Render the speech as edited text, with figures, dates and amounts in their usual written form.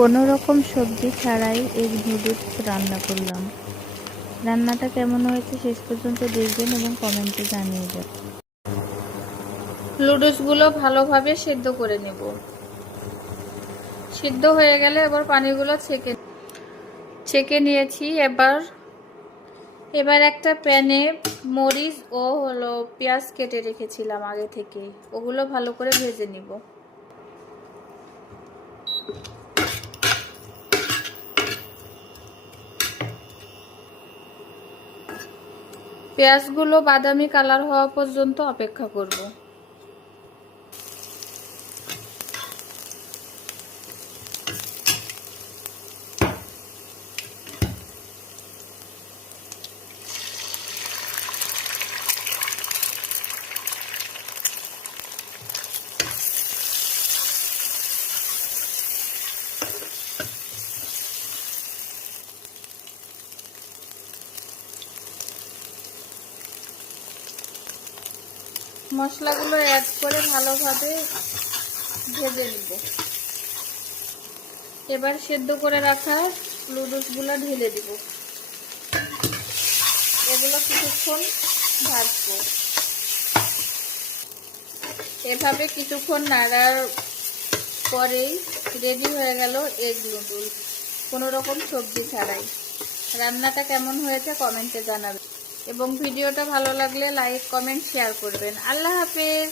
কোনো রকম সবজি ছাড়াই এগ নুডলস রান্না করলাম। রান্নাটা কেমন হয়েছে শেষ পর্যন্ত দেখবেন এবং কমেন্টে জানিয়ে যাবেন। নুডলসগুলো ভালোভাবে সেদ্ধ করে নেব। সিদ্ধ হয়ে গেলে এবার পানিগুলো ছেঁকে নিয়েছি। এবার একটা প্যানে মরিচ ও পেঁয়াজ কেটে রেখেছিলাম আগে থেকে, ওগুলো ভালো করে ভেজে নিব। পেঁয়াজগুলো বাদামি কালার হওয়া পর্যন্ত অপেক্ষা করব। মশলাগুলো অ্যাড করে ভালোভাবে ভেজে নিব। এবার সেদ্ধ করে রাখা নুডলসগুলো ঢেলে দিব। এগুলো কিছুক্ষণ ভাজবো। এভাবে কিছুক্ষণ নাড়ার পরেই রেডি হয়ে গেল এগ নুডলস, কোনো রকম সবজি ছাড়াই। রান্নাটা কেমন হয়েছে কমেন্টে জানাবেন এবং ভিডিওটা ভালো লাগলে লাইক কমেন্ট শেয়ার করবেন। আল্লাহ হাফেজ।